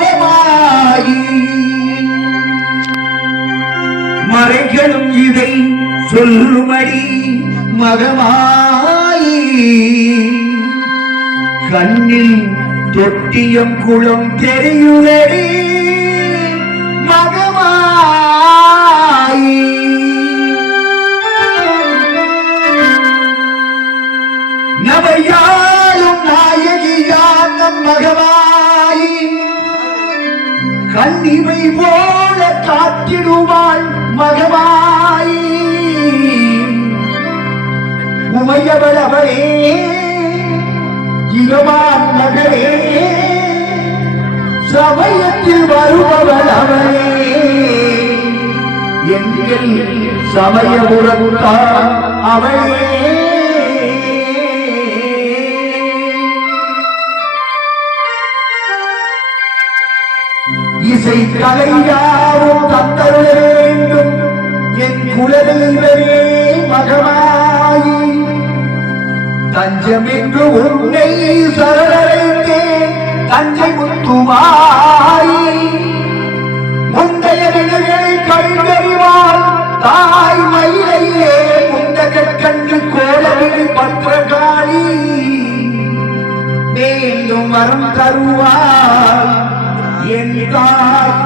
ரூபமாயி மறைகளும் இதை சொல்லுமடி மகமாயி கண்ணில் தொட்டியம் குளம் தெரியுதடி மகமாயி நவையாளும் நாயகியானம் மகமாயி கண்ணிமை போல காத்திடுவாள் மகமாயி உமையவள் அவளே இகவான் மகளே சமயத்தில் வருபவள் அவளே எங்கள் சமயபுரத்தான் அவளே இசை கலையாவும் தந்தருள வேண்டும் என் குலதெய்வமே மகமாயி தஞ்சமென்று உன்னை சரணடைந்தேன் தஞ்சை முத்துவாயி முந்தைய நிலைகளை கண்டறிவாள் தாய் மயிலையே முந்தகற்கண்டு கோலவிழி பத்திரகாளி மேலும் வரம் தருவாள் என் தாய்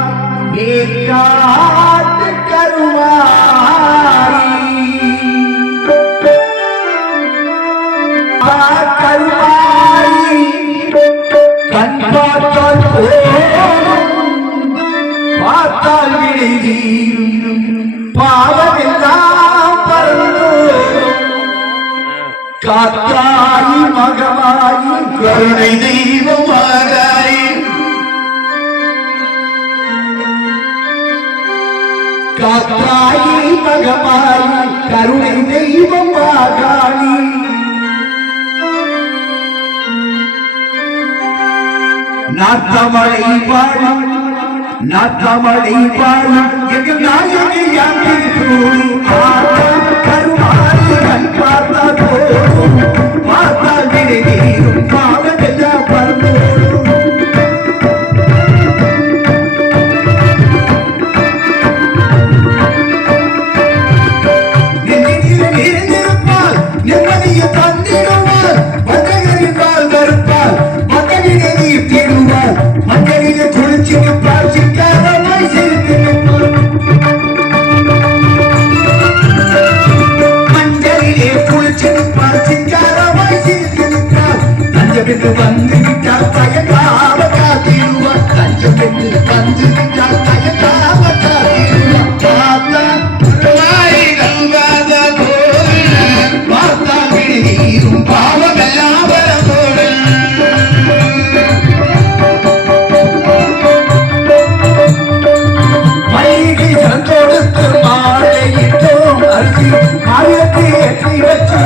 ஏற்காட்டு கருமாரி கருமாரி கண் பார்த்தால் பார்த்தால் விழுதீரும் பாவமெல்லாம் பறந்து காத்தாயி மகமாயி கருணை தெய்வமாகாய் காத்தாயி மகமாயி கருணை தெய்வமாகாயி நாத்தமழை பாடும் நாத்தமழை பாடும் எங்கள் நாயகி கருமாறி கண் பார்த்தோ பார்த்தால் விரைவீரும் பாவமெல்லாம் பறந்தோடும் இருந்திருப்பால் நிம்மதியை தந்திடுவார் மன்னகரிப்பால் வருப்பால் மன்னகினை நீர் தேடுவார் மன்னகினை குளிச்சு நிற்பால் சிக்காரமாய் சிரித்து நிற்பார் மஞ்சளிலே குளிச்சு நிற்பால் சிக்காரமாய் சிரித்து நிற்பார் தஞ்சமென்று வந்து விட்டால் தயங்காம காத்திடுவார் தஞ்சமென்று வந்து விட்டால் தயங்காம காத்திடுவார் பார்த்தா பாவமெல்லாம் வரதோடு மல்லிகை சந்தோடுத்து மாலையிட்டோம் அரிசி ஆயிரத்தி எட்டி வச்சு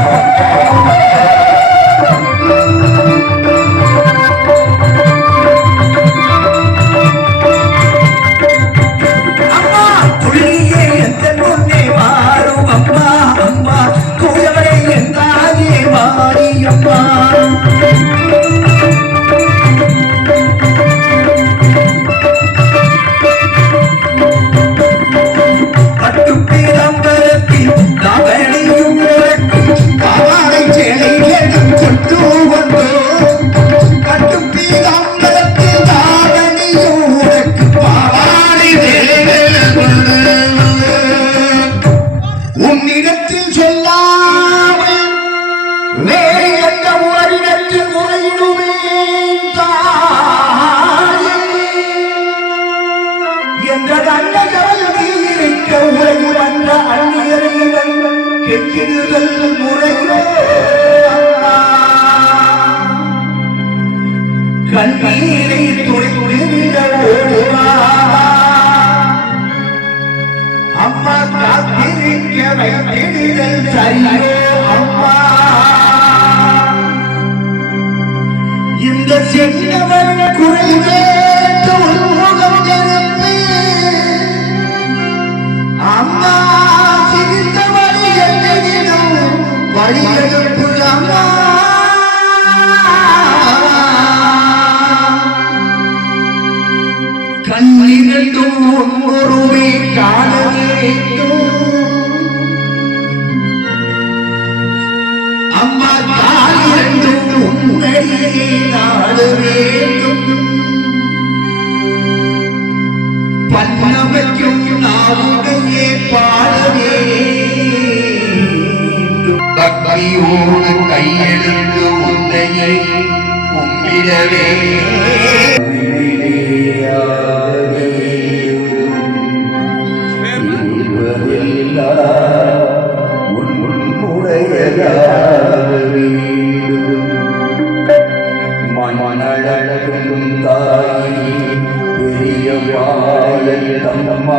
அம்மா புள்ளியே எந்த முன்னே மாறும் அம்மா அம்மா கூடவரை என்றாயே மாரியம்மா பட்டுப்பீரம்பரத்தில் தவணையும் பாவாடை சேலையிலும் கொண்டு வந்தோம் பட்டுப்பீரம்பரத்தில் தாவணியும் பாவாடை சேலையிலும் உன்னிடத்தில் சொல்லாமல் வேறு எந்த உறவிடத்தில் முறையிடுவேன் தாயே என்ற நல்ல நீ இருக்க உலகு வந்த அந்நியர்கள் கெட்டிடுதல் முறையோ கண்ணீரை துடைத்து விடவா அம்மா காத்திருக்க வைத்திடுதல் சரியோ அம்மா இந்த சென்னவன் குறைவேற்ற உள்முகம் இருந்து அம்மா சிரித்த வழி என்னிடம் வழியெடுப்பு அம்மா கண்ணிரண்டும் ஒருவே காண வேண்டும் அம்மா காலிரண்டும் உன்னையே நாட வேண்டும் பல்லவைக்கும் நாவுடையே பாடவே பக்தியோடு கையெழுத்து உன்னையை கும்பிடவே மனழகும் தாய் பெரிய வாழம்மா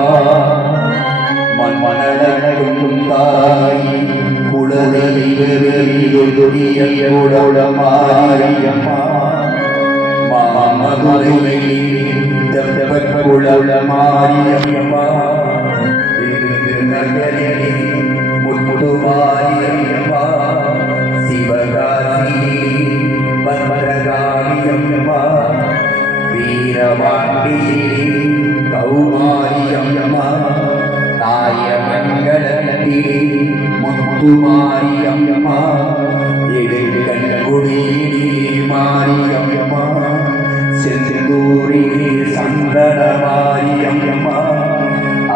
மனழகும் தாய் குளதொழியம்மா மதுரை குளமாரியம்மா நகரிலே முத்துமாரியம்மா சிவகாசி பரகாரியம்மா வீரவாண்டி கௌமாரியம்மா தாயமங்கலத்தி முத்துமாரியம்மா எடுக்கண்குடி மாரியம்மா செந்தூரி சந்தனமாரியம்மா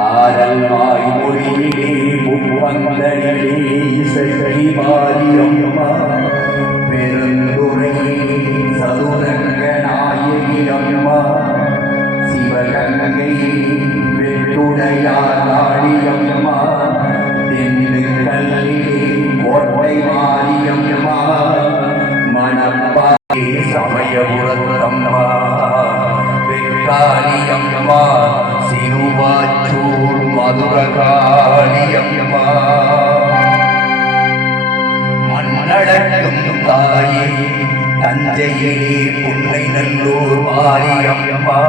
ஆரல் வாய்மொழியிலே முப்பந்தனிலே இசை மாரியம்மா பெருந்துரை சதுரங்க நாயகியம்மா சிவகங்கை வெட்டுடையாடியம்மா திண்டுக்கல்லிலே கோட்டை மாரியம்மா மணப்பாறை சமயபுரத்தம்மா வெக்காளியம்மா சிறுவாச்சூர் மதுரகாளியம்மா மண்ணடக்கும் தாயே தஞ்சையிலே புன்னை நல்லூர் மாரியம்மா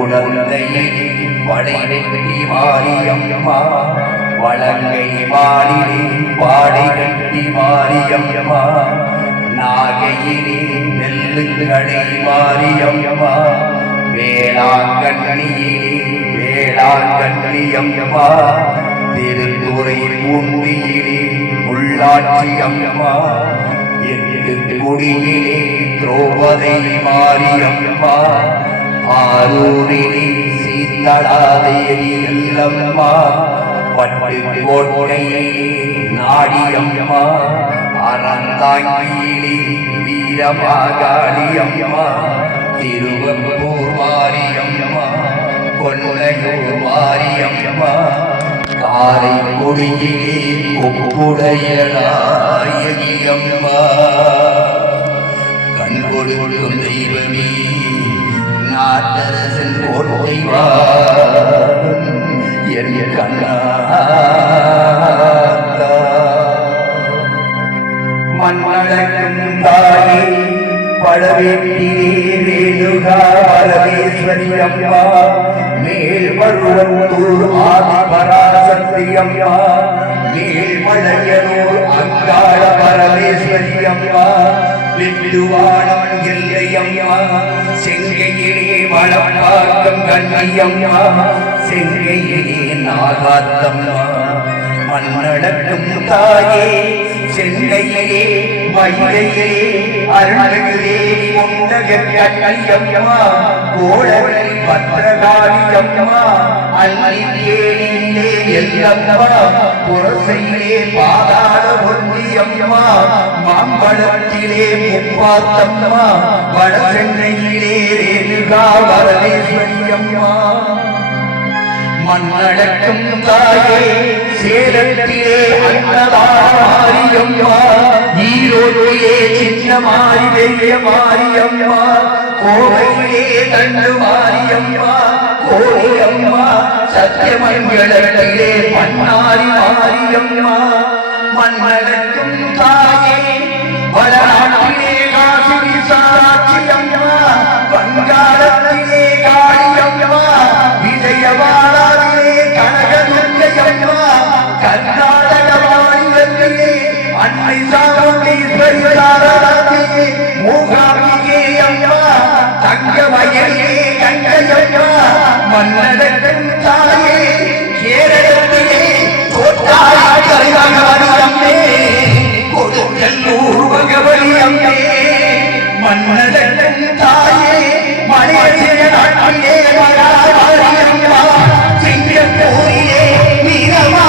உடந்தையிலே வடைவெட்டி மாரியம்மா வளங்கை மாடிலே பாடைவெட்டி மாரியம்மா நாகையிலே நெல்லுக்கடை மாரியம்மா வேளாங்கண்ணியம்மா திருத்துறை பூண்டியிலே உள்ளாட்சியம்மா எட்டு குடியிலே திரௌபதி மாரியம்மா ஆரூரிலே சீதளாதேவி எல்லம்மா பட்டு கோட்டையிலே நாடியம்மா அறந்தாங்கியிலே வீரமாகாளியம்மா திருவப்பூர் மாரியம்மா கொன்னையூர் மாரியம்மா காரைக்குடியிலே கொப்புடைய நாயகியம்மா கண் கொடுக்கும் தெய்வமே நாட்டரசன் கோட்டைவா என் கண்ணா மண்மழக்கும் தாயே பழவேட்டிலே ரேணுகா பரமேஸ்வரி அம்மா மேல்மருவத்தூர் ஆதி பராசக்தி அம்மா மேல்மலையனூர் அங்காள பரமேஸ்வரி அம்மா விட்டுவானம் எல்லையம்மா செங்கையிலே வளப்பாக்கம் கண்ணியம்மா செங்கையிலே நாகாத்தம்மா மண்ணடக்கும் தாயே சென்னையிலே மயிலையிலே அருள்மிகு கண்ணியம்மா கோளவழி பத்ரகாளியம்மா அன்னியேனிலே எல்லம்மா புரசையிலே பாதாள ஒன்றியம்மா மாம்பழத்திலே முப்பாத்தம்மா வடசென்னையிலே ரேணுகா பரமேஸ்வரியம்மா மண்ணடக்கும் தாயே சேலத்திலே அன்னதாரியம்மா ஈரோட்டிலே சின்ன மாறி பெரிய மாரியம்மா கோவையிலே தண்டு மாரியம்மா கோரியம்மா சத்தியமங்கலத்திலே பன்னாரி மாரியம்மா மண்ணடக்கும் தாயே வடநாட்டிலே காசி விசாலாட்சியம்மா வங்காளத்திலே காளியம்மா விஜயவாடாவிலே கனகதுர்க்கையம்மா கர்நாடக மாநிலத்திலே அன்னை சாமுண்டீஸ்வரி மூகாம்பிகே அம்மா தங்க வயலே கங்கையம்மா மன்னதற்கும் தாயே கேரளத்திலே தோற்றாய் கருணாகவதி அம்மே கொடுங்கல்லூர் பகவதி அம்மே மன்னதற்கும் தாயே மலையடிய நாட்டிலே மகாபாரி அம்மா சிங்கப்பூரிலே வீரமா